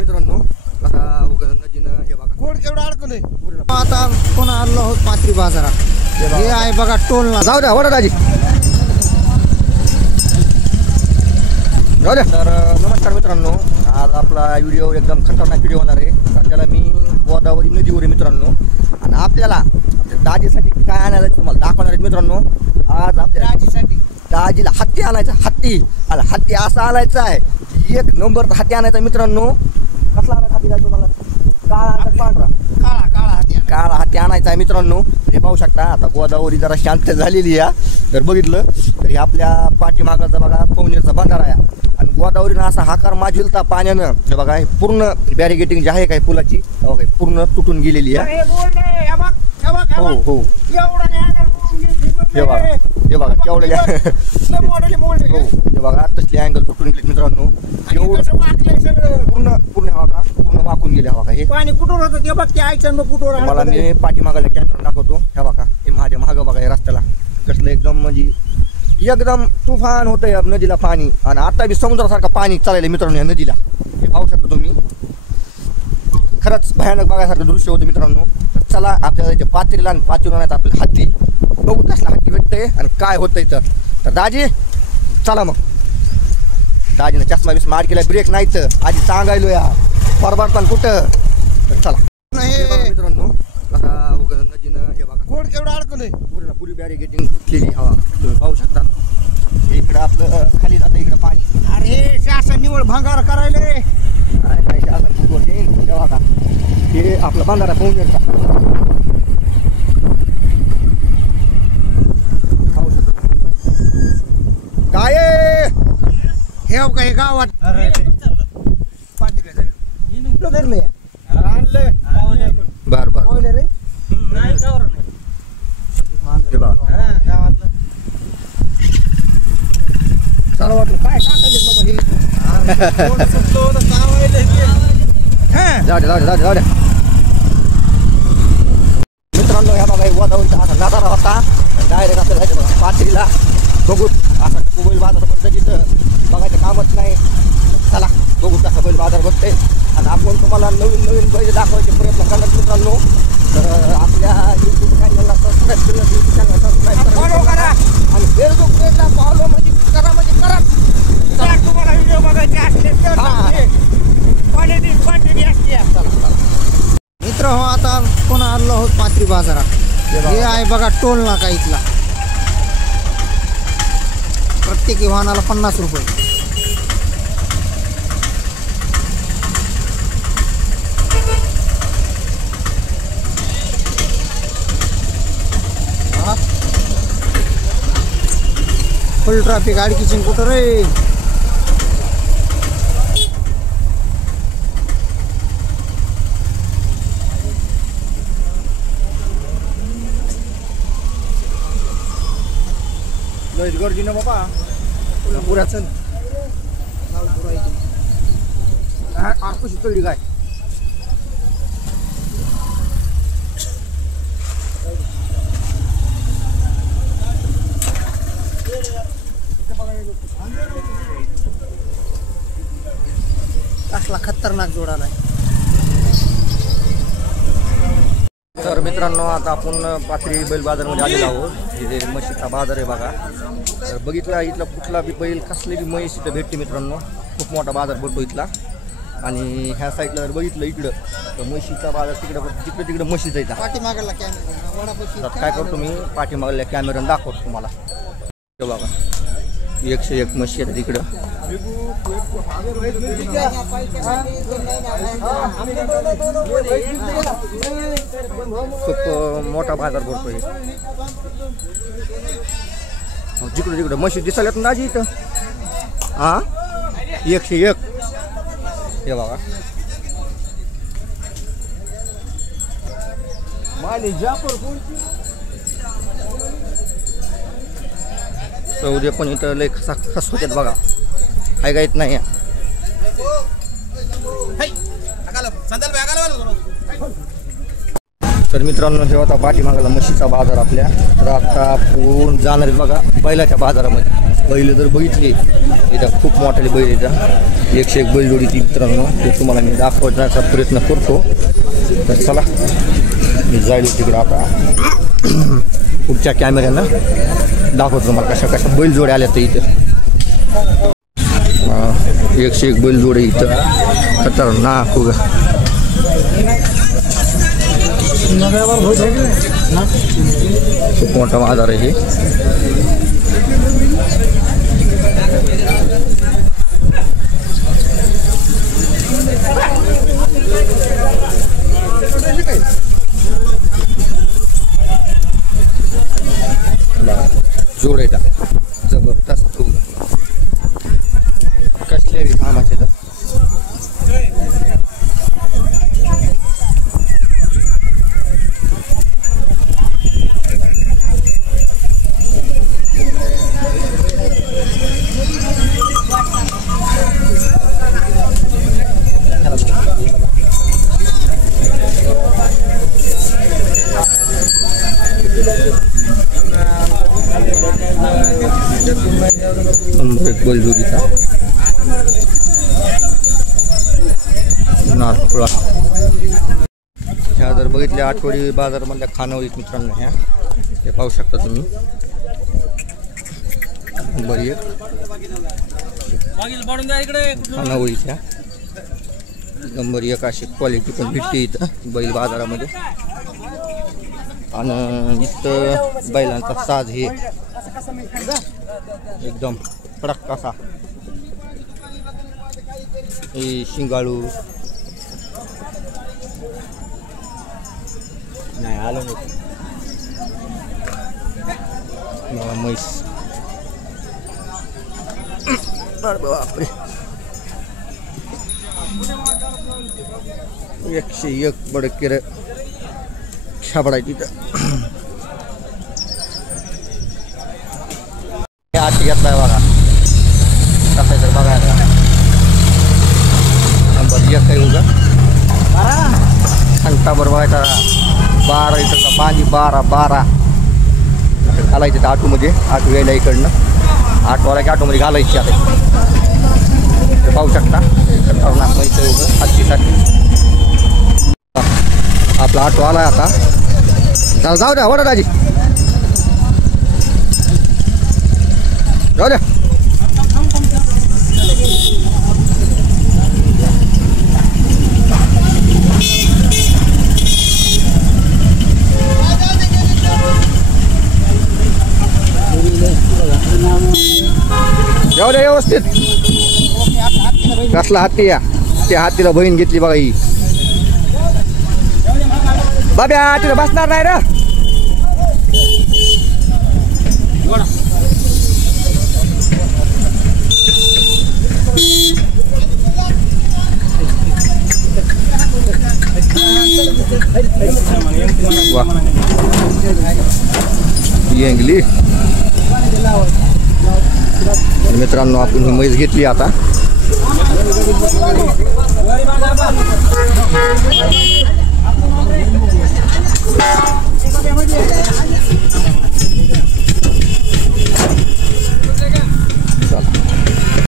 मित्रांनो आता नदीनं हे बघा कोड केवढं अडकलंय. आता पुन्हा आलो आहोत पाथरी बाजारात. हे आहे बघा टोलला. जाऊ द्या वडा दाजी जाऊ द्या. तर नमस्कार मित्रांनो, आज आपला व्हिडिओ एकदम खतरनाक व्हिडिओ होणार आहे. सध्याला मी गोदावरी नदीवर आहे मित्रांनो, आणि आपल्याला दाजीसाठी काय आणायचं आहे तुम्हाला दाखवणार आहे मित्रांनो. आज आपल्या दाजीला हत्ती आणायचा. हत्ती आणि हत्ती असा आणायचा आहे, एक नंबर हत्ती आणायचा मित्रांनो. कसला आणायचा हत्ती दाजी तुम्हाला? काळा पांढरा? काळा हत्ती आणायचा आहे मित्रांनो. हे पाहू शकता आता गोदावरी जरा शांत झालेली आहे. तर बघितलं तरी आपल्या पाठीमागाचा बघा पवनीरचा बंधारा आहे, आणि गोदावरीनं असा हाकार माजिलता पाण्यानं. हे बघा पूर्ण बॅरिगेटिंग जी आहे काही पुलाची पूर्ण तुटून गेलेली आहे. हो हो हे बघा हे बघा केवढे हो हे बघा तसली अँगल तुटून गेली मित्रांनो. एवढं पूर्ण पूर्ण हवा का पूर्ण वाकून गेले हवा का. हे पाणी कुठून होतं ते बघ, ते आयचं कुठून. मला मी पाठीमागाला कॅमेरा दाखवतो. हे बघा हे माझ्या मागं बघा हे रस्त्याला कसलं एकदम म्हणजे एकदम तुफान होतंय नदीला पाणी, आणि आता बी समुद्रासारखं पाणी चाललंय मित्रांनो या नदीला. हे पाहू शकता तुम्ही, खरंच भयानक बघायसारखं दृश्य होतं मित्रांनो. चला आपल्याला इथे पाथरीला आणि पाथरीला नाही तर आपल्याला हत्ती बघू कसला हत्ती भेटतंय आणि काय होतंय. तर दाजी चला मग. दाजीनं चष्मा बिस्मा आड केला, ब्रेक नाही तर आधी सांगायलो या परबारतान कुठं. तर चला मित्रांनो आता नदीनं हे बघा कोड केवढं अडकलंय. पुरी बॅरिगेटिंग तुटलेली हवा तुम्ही पाहू शकता. इकडं आपलं खाली जातं इकडं पाणी. अरे शासन निवड भंगार करायला काय शासन कुठवर येईल तेव्हा का. हे आपला बंधारा पवनीरचा पाहू शकता काय हे काही गावात बर बर रे चला वाटलं काय टाकले बाबा हे जाऊ द्या मित्रांनो. ह्या बघा गोदावरीचा असा नजारा होता. डायरेक्ट आपल्याला जायचं बघा पाथरीला बघू. असा बैल बाजार पण तिथं बघायचं कामच नाही. चला बघू कसा बैल बाजार बघते, आणि आपण तुम्हाला नवीन नवीन बैल दाखवायचे प्रयत्न करणार मित्रांनो. तर आपल्या यूट्यूब चॅनलला सबस्क्राईब केलं, यूट्यूब चॅनल सबस्क्राईब करा, आणि फेसबुक पेजला फॉलो म्हणजे करा. तुम्हाला व्हिडिओ बघायचे असले मित्र हो. आता पुन्हा आलो आहोत पाथरी बाजारात. हे आहे बघा टोल नाका इथला. प्रत्येकी वाहनाला 50 रुपये. फुल ट्रॅफिक अडकीची कुठं रे. गर्दी ना बाबा पुरा चल कशी तळली काय. कसला खतरनाक जोड आलाय. तर मित्रांनो आता आपण पाथरी बैल बाजारमध्ये आलेलो आहोत. इथे म्हशीचा बाजार आहे बघा. तर बघितला इथला कुठला बी बैल कसली बी म्हैस इथं भेटते मित्रांनो. खूप मोठा बाजार भरतो इथला. आणि ह्या साईडला जर बघितलं इकडं तर म्हशीचा बाजार तिकडं म्हशीचा इथं. पाठीमागला कॅमेरा तर काय करतो मी पाठीमागल्या कॅमेऱ्यानं दाखवतो तुम्हाला. हे बघा 101 म्हशी आहेत तिकडं. खूप मोठा बाजार भरतोय. जिकडं म्हशी दिसायला ना दाजी इथं. 101 हे बघा. सौदे पण इथं लय खस होत्यात बघा. हाय गायत नाही. तर मित्रांनो हे होता पाठीमागाला म्हशीचा बाजार आपल्या. तर आता पूर्ण जाणार बघा बैलाच्या बाजारामध्ये. बैल जर बघितली इथं खूप मोठाले बैल येतात 101 बैलजोडीची मित्रांनो ते तुम्हाला मी दाखवण्याचा प्रयत्न करतो. तर चला मी जाईल तिकडे आता पुढच्या कॅमेऱ्यानं दाखवतो तुम्हाला कशा कशा बैलजोड्या आल्या तर इथं 101 बैलजोडे इथं खतरनाक होगा. खूप मोठा बाजार आहे हे. जोडेला जबरदस्त कसले कामाचे तर बैलजोडीचा नागपुरा ह्या जर बघितल्या आठवडी बाजारमधल्या खानावळीत मित्रांनो ह्या हे पाहू शकता तुम्ही. बरी खानावळीच्या नंबर 1 अशी क्वालिटी पण भेटते इथं बैल बाजारामध्ये. आणि इथं बैलांचा साज हे एकदम कडक कसा हे शिंगाळू नाही आलं नाही म्हैस बापरे 101 बडकेर छाबडा तिथं आठ घेतलाय बघा कसं तर बघायला नंबर 1 काही उगा घंटा बरोबर बघायचा 12 लिटरचा पाणी 12 घालायचं त्या ऑटोमध्ये ऑटो यायला इकडनं ऑटोवाला की ऑटोमध्ये घालायची आता पाहू शकता खतरनाक माहिती उगं हत्तीसाठी आपला ऑटो आला आता. चला जाऊ द्या वडा दाजी जाऊ द्या. जाऊ द्या व्यवस्थित. कसला हत्ती या त्या हत्तीला बहीण घेतली बघा ही. बाब्या तिथं बसणार नाही रे. येंगली मित्रांनो आपण ही म्हैस घेतली आता.